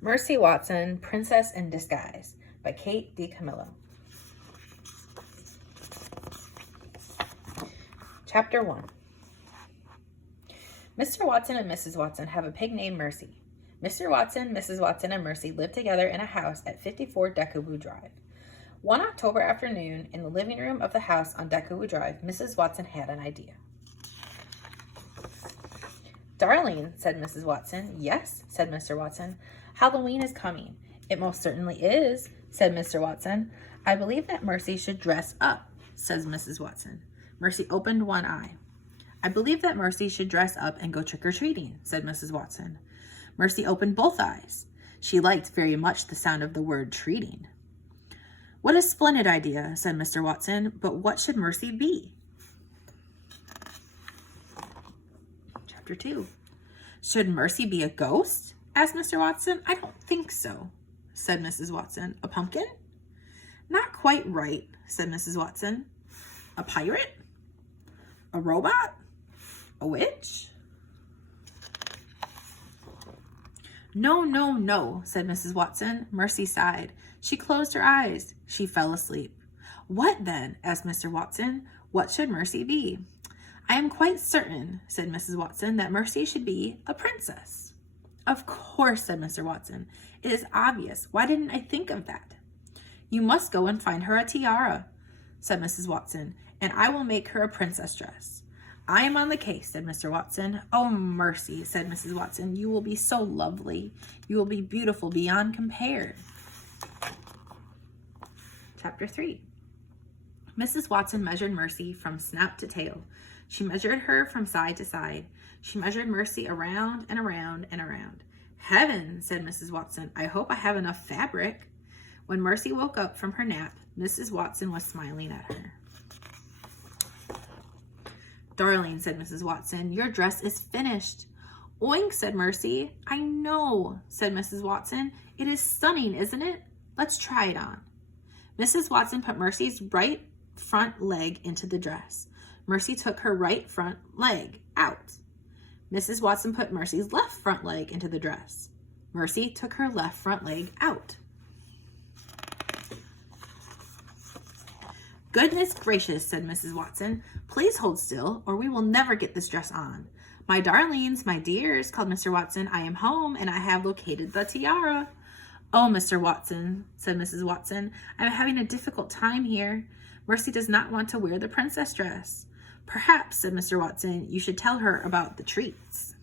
Mercy Watson, Princess in Disguise by Kate DiCamillo. Chapter 1. Mr. Watson and Mrs. Watson have a pig named Mercy. Mr. Watson, Mrs. Watson, and Mercy live together in a house at 54 Deckawoo Drive. One October afternoon, in the living room of the house on Deckawoo Drive, Mrs. Watson had an idea. "Darling," said Mrs. Watson. "Yes," said Mr. Watson. "Halloween is coming." "It most certainly is," said Mr. Watson. "I believe that Mercy should dress up," says Mrs. Watson. Mercy opened one eye. "I believe that Mercy should dress up and go trick-or-treating," said Mrs. Watson. Mercy opened both eyes. She liked very much the sound of the word treating. "What a splendid idea," said Mr. Watson. "But what should Mercy be?" Chapter 2. "Should Mercy be a ghost?" asked Mr. Watson. "I don't think so," said Mrs. Watson. "A pumpkin?" "Not quite right," said Mrs. Watson. "A pirate? A robot? A witch?" "No, no, no," said Mrs. Watson. Mercy sighed. She closed her eyes. She fell asleep. "What then?" asked Mr. Watson. "What should Mercy be?" "I am quite certain," said Mrs. Watson, "that Mercy should be a princess." "Of course," said Mr. Watson. "It is obvious. Why didn't I think of that?" "You must go and find her a tiara," said Mrs. Watson, "and I will make her a princess dress." "I am on the case," said Mr. Watson. "Oh, Mercy," said Mrs. Watson, "you will be so lovely. You will be beautiful beyond compare." Chapter 3. Mrs. Watson measured Mercy from snout to tail. She measured her from side to side. She measured Mercy around and around and around. "Heaven," said Mrs. Watson, "I hope I have enough fabric." When Mercy woke up from her nap, Mrs. Watson was smiling at her. "Darling," said Mrs. Watson, "your dress is finished." "Oink," said Mercy. "I know," said Mrs. Watson. "It is stunning, isn't it? Let's try it on." Mrs. Watson put Mercy's right front leg into the dress. Mercy took her right front leg out. Mrs. Watson put Mercy's left front leg into the dress. Mercy took her left front leg out. "Goodness gracious," said Mrs. Watson. "Please hold still, or we will never get this dress on." "My darlings, my dears," called Mr. Watson, "I am home, and I have located the tiara." "Oh, Mr. Watson," said Mrs. Watson, "I'm having a difficult time here. Mercy does not want to wear the princess dress." "Perhaps," said Mr. Watson, "you should tell her about the treats."